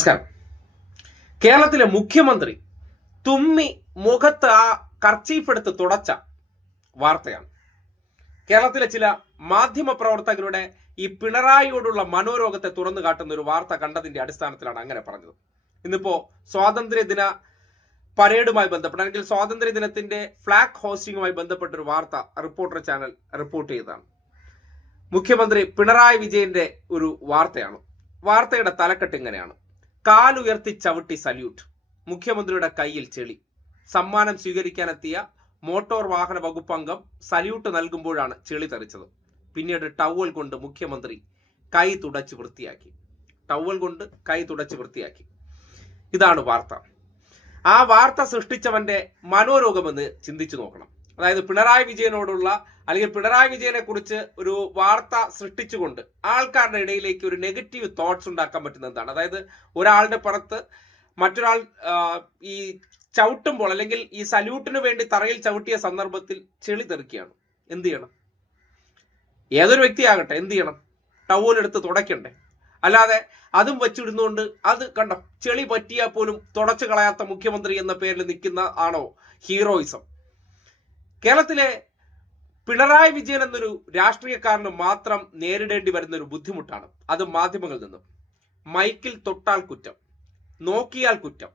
നമസ്കാരം. കേരളത്തിലെ മുഖ്യമന്ത്രി തുമ്മി മുഖത്ത് ആ കർച്ചീഫ് എടുത്ത് തുടച്ച വാർത്തയാണ്. കേരളത്തിലെ ചില മാധ്യമ പ്രവർത്തകരുടെ ഈ പിണറായിയോടുള്ള മനോരോഗത്തെ തുറന്നു കാട്ടുന്ന ഒരു വാർത്ത കണ്ടതിന്റെ അടിസ്ഥാനത്തിലാണ് അങ്ങനെ പറഞ്ഞത്. ഇന്നിപ്പോ സ്വാതന്ത്ര്യദിന പരേഡുമായി ബന്ധപ്പെട്ട് അല്ലെങ്കിൽ സ്വാതന്ത്ര്യ ദിനത്തിന്റെ ഫ്ലാഗ് ഹോസ്റ്റിംഗുമായി ബന്ധപ്പെട്ട ഒരു വാർത്ത റിപ്പോർട്ടർ ചാനൽ റിപ്പോർട്ട് ചെയ്തതാണ്. മുഖ്യമന്ത്രി പിണറായി വിജയന്റെ ഒരു വാർത്തയാണ്. വാർത്തയുടെ തലക്കെട്ട് ഇങ്ങനെയാണ്. കാലുയർത്തി ചവിട്ടി സല്യൂട്ട്. മുഖ്യമന്ത്രിയുടെ കയ്യിൽ ചെളി. സമ്മാനം സ്വീകരിക്കാനെത്തിയ മോട്ടോർ വാഹന വകുപ്പ് അംഗം സല്യൂട്ട് നൽകുമ്പോഴാണ് ചെളി തെറിച്ചത്. പിന്നീട് ടവൽ കൊണ്ട് മുഖ്യമന്ത്രി കൈ തുടച്ച് വൃത്തിയാക്കി. ടവൽ കൊണ്ട് കൈ തുടച്ച് വൃത്തിയാക്കി. ഇതാണ് വാർത്ത. ആ വാർത്ത സൃഷ്ടിച്ചവന്റെ മനോരോഗമെന്ന് ചിന്തിച്ചു നോക്കണം. അതായത് പിണറായി വിജയനോടുള്ള അല്ലെങ്കിൽ പിണറായി വിജയനെ കുറിച്ച് ഒരു വാർത്ത സൃഷ്ടിച്ചുകൊണ്ട് ആൾക്കാരുടെ ഇടയിലേക്ക് ഒരു നെഗറ്റീവ് തോട്ട്സ് ഉണ്ടാക്കാൻ പറ്റുന്ന എന്താണ്? അതായത് ഒരാളുടെ പുറത്ത് മറ്റൊരാൾ ഈ ചവിട്ടുമ്പോൾ അല്ലെങ്കിൽ ഈ സല്യൂട്ടിന് വേണ്ടി തറയിൽ ചവിട്ടിയ സന്ദർഭത്തിൽ ചെളി തെറിക്കുകയാണ്. എന്ത് ചെയ്യണം? ഏതൊരു വ്യക്തിയാകട്ടെ എന്ത് ചെയ്യണം? ടവലെടുത്ത് തുടയ്ക്കണ്ടേ. അല്ലാതെ അതും വെച്ചിടുന്നുകൊണ്ട് അത് കണ്ടോ? ചെളി പറ്റിയാൽ പോലും തുടച്ചു കളയാത്ത മുഖ്യമന്ത്രി എന്ന പേരിൽ നിൽക്കുന്ന ആണോ? ഹീറോയിസം. കേരളത്തിലെ പിണറായി വിജയൻ എന്നൊരു രാഷ്ട്രീയക്കാരന് മാത്രം നേരിടേണ്ടി വരുന്ന ഒരു ബുദ്ധിമുട്ടാണ്. അത് മാധ്യമങ്ങളിൽ നിന്നും. മൈക്കിൽ തൊട്ടാൽ കുറ്റം നോക്കിയാൽ കുറ്റം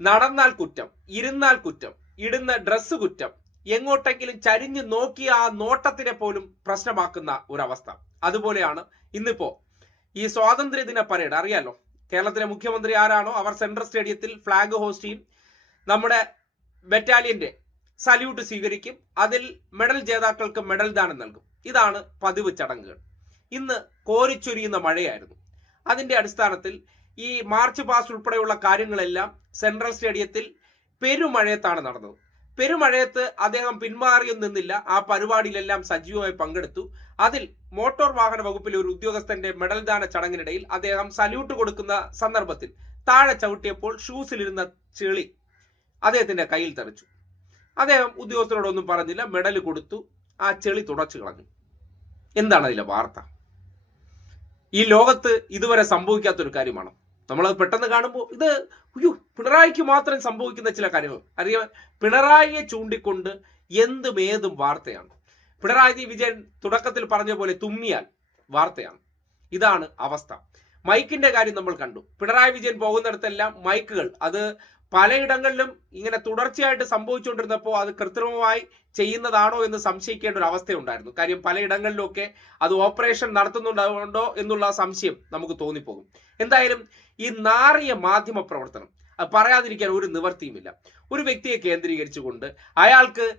നടന്നാൽ കുറ്റം ഇരുന്നാൽ കുറ്റം ഇടുന്ന ഡ്രസ്സ് കുറ്റം എങ്ങോട്ടെങ്കിലും ചരിഞ്ഞു നോക്കിയ ആ നോട്ടത്തിനെ പോലും പ്രശ്നമാക്കുന്ന ഒരവസ്ഥ. അതുപോലെയാണ് ഇന്നിപ്പോ ഈ സ്വാതന്ത്ര്യദിന പരേഡ്. അറിയാലോ കേരളത്തിലെ മുഖ്യമന്ത്രി ആരാണോ അവർ സെൻട്രൽ സ്റ്റേഡിയത്തിൽ ഫ്ലാഗ് ഹോസ്റ്റ് ചെയ്യും. നമ്മുടെ ബറ്റാലിയന്റെ സല്യൂട്ട് സ്വീകരിക്കും. അതിൽ മെഡൽ ജേതാക്കൾക്ക് മെഡൽ ദാനം നൽകും. ഇതാണ് പതിവ് ചടങ്ങുകൾ. ഇന്ന് കോരിച്ചൊരിയുന്ന മഴയായിരുന്നു. അതിന്റെ അടിസ്ഥാനത്തിൽ ഈ മാർച്ച് പാസ്റ്റ് ഉൾപ്പെടെയുള്ള കാര്യങ്ങളെല്ലാം സെൻട്രൽ സ്റ്റേഡിയത്തിൽ പെരുമഴയത്താണ് നടന്നത്. പെരുമഴയത്ത് അദ്ദേഹം പിന്മാറിയും നിന്നില്ല. ആ പരിപാടിയിലെല്ലാം സജീവമായി പങ്കെടുത്തു. അതിൽ മോട്ടോർ വാഹന വകുപ്പിലെ ഒരു ഉദ്യോഗസ്ഥന്റെ മെഡൽ ദാന ചടങ്ങിനിടയിൽ അദ്ദേഹം സല്യൂട്ട് കൊടുക്കുന്ന സന്ദർഭത്തിൽ താഴെ ചവിട്ടിയപ്പോൾ ഷൂസിലിരുന്ന ചെളി അദ്ദേഹത്തിന്റെ കയ്യിൽ തെറിച്ചു. അദ്ദേഹം ഉദ്യോഗസ്ഥരോടൊന്നും പറഞ്ഞില്ല. മെഡൽ കൊടുത്തു. ആ ചെളി തുടച്ചു കളഞ്ഞു. എന്താണ് അതിലെ വാർത്ത? ഈ ലോകത്ത് ഇതുവരെ സംഭവിക്കാത്തൊരു കാര്യമാണ്. നമ്മൾ പെട്ടെന്ന് കാണുമ്പോൾ ഇത് അയ്യോ പിണറായിക്ക് മാത്രം സംഭവിക്കുന്ന ചില കാര്യങ്ങൾ. അറിയാം പിണറായിയെ ചൂണ്ടിക്കൊണ്ട് എന്തും ഏതും വാർത്തയാണ്. പിണറായി വിജയൻ തുടക്കത്തിൽ പറഞ്ഞ പോലെ തുമ്മിയാൽ വാർത്തയാണ്. ഇതാണ് അവസ്ഥ. മൈക്കിന്റെ കാര്യം നമ്മൾ കണ്ടു. പിണറായി വിജയൻ പോകുന്നിടത്തെല്ലാം മൈക്കുകൾ അത് പലയിടങ്ങളിലും ഇങ്ങനെ തുടർച്ചയായിട്ട് സംഭവിച്ചുകൊണ്ടിരുന്നപ്പോൾ അത് കൃത്രിമമായി ചെയ്യുന്നതാണോ എന്ന് സംശയിക്കേണ്ട ഒരു അവസ്ഥയുണ്ടായിരുന്നു. കാര്യം പലയിടങ്ങളിലൊക്കെ അത് ഓപ്പറേഷൻ നടത്തുന്നുണ്ടോ എന്നുള്ള സംശയം നമുക്ക് തോന്നിപ്പോകും. എന്തായാലും ഈ നാറിയ മാധ്യമ പ്രവർത്തനം പറയാതിരിക്കാൻ ഒരു നിവർത്തിയുമില്ല ഒരു വ്യക്തിയെ കേന്ദ്രീകരിച്ചുകൊണ്ട് അയാൾക്ക്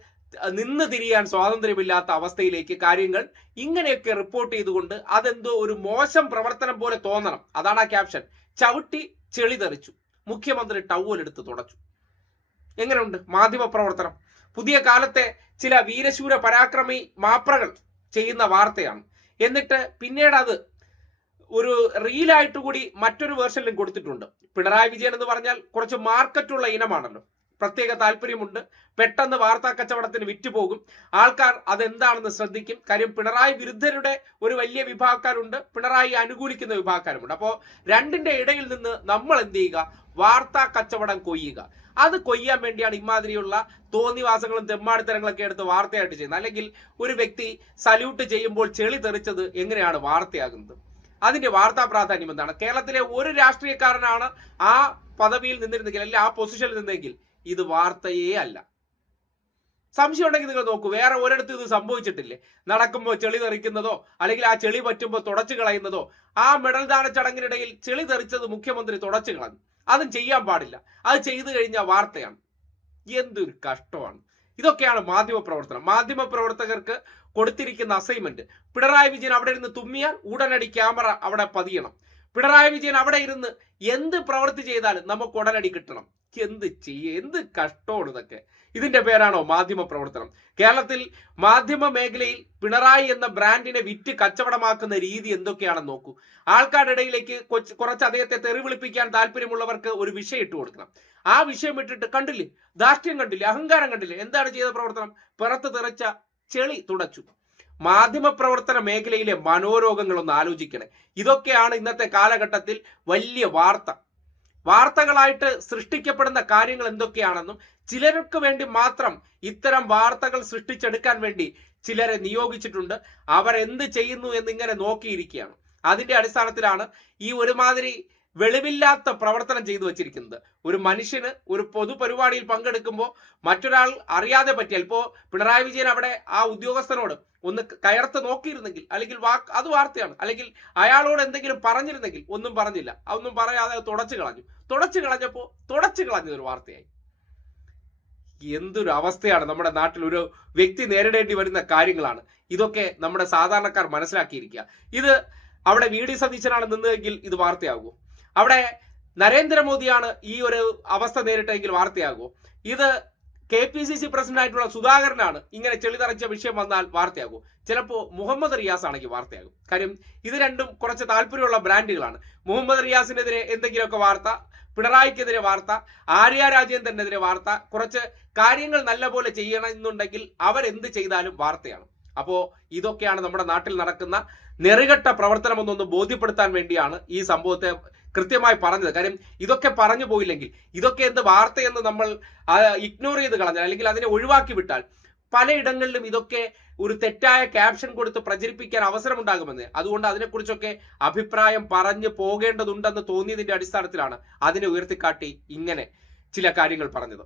നിന്ന് തിരിയാൻ സ്വാതന്ത്ര്യമില്ലാത്ത അവസ്ഥയിലേക്ക് കാര്യങ്ങൾ ഇങ്ങനെയൊക്കെ റിപ്പോർട്ട് ചെയ്തുകൊണ്ട് അതെന്തോ ഒരു മോശം പ്രവർത്തനം പോലെ തോന്നണം. അതാണ് ആ ക്യാപ്ഷൻ. ചവിട്ടി ചെളി തെറിച്ചു മുഖ്യമന്ത്രി ടവലെടുത്ത് തുടച്ചു. എങ്ങനെയുണ്ട്? മാധ്യമ പ്രവർത്തനം പുതിയ കാലത്തെ ചില വീരശൂര പരാക്രമി മാപ്രകൾ ചെയ്യുന്ന വാർത്തയാണ്. എന്നിട്ട് പിന്നീട് അത് ഒരു റീലായിട്ട് കൂടി മറ്റൊരു വേർഷനിലും കൊടുത്തിട്ടുണ്ട്. പിണറായി വിജയൻ എന്ന് പറഞ്ഞാൽ കുറച്ച് മാർക്കറ്റുള്ള ഇനമാണല്ലോ. പ്രത്യേക താല്പര്യമുണ്ട്. പെട്ടെന്ന് വാർത്താ കച്ചവടത്തിന് വിറ്റുപോകും. ആൾക്കാർ അതെന്താണെന്ന് ശ്രദ്ധിക്കും. കാര്യം പിണറായി വിരുദ്ധരുടെ ഒരു വലിയ വിഭാഗക്കാരുണ്ട്. പിണറായി അനുകൂലിക്കുന്ന വിഭാഗക്കാരുമുണ്ട്. അപ്പോൾ രണ്ടിന്റെ ഇടയിൽ നിന്ന് നമ്മൾ എന്ത് ചെയ്യുക വാർത്താ കച്ചവടം കൊയ്യുക. അത് കൊയ്യാൻ വേണ്ടിയാണ് ഇമാതിരിയുള്ള തോന്നിവാസങ്ങളും തെമ്മാടിത്തരങ്ങളൊക്കെ എടുത്ത് വാർത്തയായിട്ട് ചെയ്യുന്നത്. അല്ലെങ്കിൽ ഒരു വ്യക്തി സല്യൂട്ട് ചെയ്യുമ്പോൾ ചെളി തെറിച്ചത് എങ്ങനെയാണ് വാർത്തയാകുന്നത്? അതിന്റെ വാർത്താ പ്രാധാന്യം എന്താണ്? കേരളത്തിലെ ഒരു രാഷ്ട്രീയക്കാരനാണ് ആ പദവിയിൽ നിന്നിരുന്നെങ്കിൽ അല്ലെങ്കിൽ ആ പൊസിഷനിൽ നിന്നെങ്കിൽ ഇത് വാർത്തയേ അല്ല. സംശയം ഉണ്ടെങ്കിൽ നിങ്ങൾ നോക്കൂ വേറെ ഒരിടത്തും ഇത് സംഭവിച്ചിട്ടില്ലേ? നടക്കുമ്പോൾ ചെളി തെറിക്കുന്നതോ അല്ലെങ്കിൽ ആ ചെളി പറ്റുമ്പോൾ തുടച്ചു കളയുന്നതോ ആ മെഡൽ ദാന ചടങ്ങിനിടയിൽ ചെളി തെറിച്ചത് മുഖ്യമന്ത്രി തുടച്ചു കളഞ്ഞു. അതും ചെയ്യാൻ പാടില്ല. അത് ചെയ്തു കഴിഞ്ഞാൽ വാർത്തയാണ്. എന്തൊരു കഷ്ടമാണ്. ഇതൊക്കെയാണ് മാധ്യമ പ്രവർത്തനം മാധ്യമ പ്രവർത്തകർക്ക് കൊടുത്തിരിക്കുന്ന അസൈൻമെന്റ് പിണറായി വിജയൻ അവിടെ ഇരുന്ന് തുമ്മിയാൽ ഉടനടി ക്യാമറ അവിടെ പതിയണം. പിണറായി വിജയൻ അവിടെ ഇരുന്ന് എന്ത് പ്രവൃത്തി ചെയ്താലും നമുക്ക് ഉടനടി കിട്ടണം. എന്ത് ചെയ്യ എന്ത് കഷ്ടമാണ് ഇതൊക്കെ? ഇതിന്റെ പേരാണോ മാധ്യമ പ്രവർത്തനം? കേരളത്തിൽ മാധ്യമ മേഖലയിൽ പിണറായി എന്ന ബ്രാൻഡിനെ വിറ്റ് കച്ചവടമാക്കുന്ന രീതി എന്തൊക്കെയാണെന്ന് നോക്കൂ. ആൾക്കാരുടെ ഇടയിലേക്ക് കുറച്ച് അദ്ദേഹത്തെ തെറിവിളിപ്പിക്കാൻ താല്പര്യമുള്ളവർക്ക് ഒരു വിഷയം ഇട്ട് കൊടുക്കണം. ആ വിഷയം ഇട്ടിട്ട് കണ്ടില്ലേ? ധാർഷ്ട്യം കണ്ടില്ലേ? അഹങ്കാരം കണ്ടില്ലേ? എന്താണ് ചെയ്ത പ്രവർത്തനം? പിറത്ത് തെറിച്ച ചെളി തുടച്ചു. മാധ്യമപ്രവർത്തന മേഖലയിലെ മനോരോഗങ്ങളൊന്ന് ആലോചിക്കണേ. ഇതൊക്കെയാണ് ഇന്നത്തെ കാലഘട്ടത്തിൽ വലിയ വാർത്ത. വാർത്തകളായിട്ട് സൃഷ്ടിക്കപ്പെടുന്ന കാര്യങ്ങൾ എന്തൊക്കെയാണെന്നും ചിലർക്ക് വേണ്ടി മാത്രം ഇത്തരം വാർത്തകൾ സൃഷ്ടിച്ചെടുക്കാൻ വേണ്ടി ചിലരെ നിയോഗിച്ചിട്ടുണ്ട്. അവരെന്ത് ചെയ്യുന്നു എന്നിങ്ങനെ നോക്കിയിരിക്കുകയാണ്. അതിന്റെ അടിസ്ഥാനത്തിലാണ് ഈ ഒരുമാതിരി വെളിവില്ലാത്ത പ്രവർത്തനം ചെയ്തു വച്ചിരിക്കുന്നത്. ഒരു മനുഷ്യന് ഒരു പൊതുപരിപാടിയിൽ പങ്കെടുക്കുമ്പോൾ മറ്റൊരാൾ അറിയാതെ പറ്റിയാൽ ഇപ്പോൾ പിണറായി വിജയൻ അവിടെ ആ ഉദ്യോഗസ്ഥനോട് ഒന്ന് കയർത്ത് നോക്കിയിരുന്നെങ്കിൽ അല്ലെങ്കിൽ വാക്ക് അത് വാർത്തയാണ് അല്ലെങ്കിൽ അയാളോട് എന്തെങ്കിലും പറഞ്ഞിരുന്നെങ്കിൽ ഒന്നും പറഞ്ഞില്ല. അതൊന്നും പറയാതെ തുടച്ചു കളഞ്ഞു. തുടച്ചു കളഞ്ഞപ്പോൾ തുടച്ചു കളഞ്ഞതൊരു വാർത്തയായി. എന്തൊരു അവസ്ഥയാണ് നമ്മുടെ നാട്ടിൽ ഒരു വ്യക്തി നേരിടേണ്ടി വരുന്ന കാര്യങ്ങളാണ്. ഇതൊക്കെ നമ്മുടെ സാധാരണക്കാർ മനസ്സിലാക്കിയിരിക്കുക. ഇത് അവിടെ വി ഡി സതീശനാണ് നിന്നതെങ്കിൽ ഇത് വാർത്തയാകുമോ? അവിടെ നരേന്ദ്രമോദിയാണ് ഈ ഒരു അവസ്ഥ നേരിട്ടെങ്കിൽ വാർത്തയാകുമോ? ഇത് K P C C president ആയിട്ടുള്ള സുധാകരനാണ് ഇങ്ങനെ ചെളിതറച്ച വിഷയം വന്നാൽ വാർത്തയാകും ചിലപ്പോൾ മുഹമ്മദ് റിയാസ് ആണെങ്കിൽ വാർത്തയാകും. കാര്യം ഇത് രണ്ടും കുറച്ച് താല്പര്യമുള്ള ബ്രാൻഡുകളാണ്. മുഹമ്മദ് റിയാസിനെതിരെ എന്തെങ്കിലുമൊക്കെ വാർത്ത പിണറായിക്കെതിരെ വാർത്ത ആര്യ രാജേന്ദ്രനെതിരെ വാർത്ത കുറച്ച് കാര്യങ്ങൾ നല്ലപോലെ ചെയ്യണമെന്നുണ്ടെങ്കിൽ അവരെന്ത് ചെയ്താലും വാർത്തയാണ്. അപ്പോൾ ഇതൊക്കെയാണ് നമ്മുടെ നാട്ടിൽ നടക്കുന്ന നെറുകെട്ട പ്രവർത്തനം എന്നൊന്ന് ബോധ്യപ്പെടുത്താൻ വേണ്ടിയാണ് ഈ സംഭവത്തെ കൃത്യമായി പറഞ്ഞത്. കാര്യം ഇതൊക്കെ പറഞ്ഞു പോയില്ലെങ്കിൽ ഇതൊക്കെ എന്ത് വാർത്തയെന്ന് നമ്മൾ ഇഗ്നോർ ചെയ്ത് കളഞ്ഞാൽ അല്ലെങ്കിൽ അതിനെ ഒഴിവാക്കി വിട്ടാൽ പലയിടങ്ങളിലും ഇതൊക്കെ ഒരു തെറ്റായ ക്യാപ്ഷൻ കൊടുത്ത് പ്രചരിപ്പിക്കാൻ അവസരമുണ്ടാകുമെന്ന്. അതുകൊണ്ട് അതിനെക്കുറിച്ചൊക്കെ അഭിപ്രായം പറഞ്ഞു പോകേണ്ടതുണ്ടെന്ന് തോന്നിയതിന്റെ അടിസ്ഥാനത്തിലാണ് അതിനെ ഉയർത്തിക്കാട്ടി ഇങ്ങനെ ചില കാര്യങ്ങൾ പറഞ്ഞത്.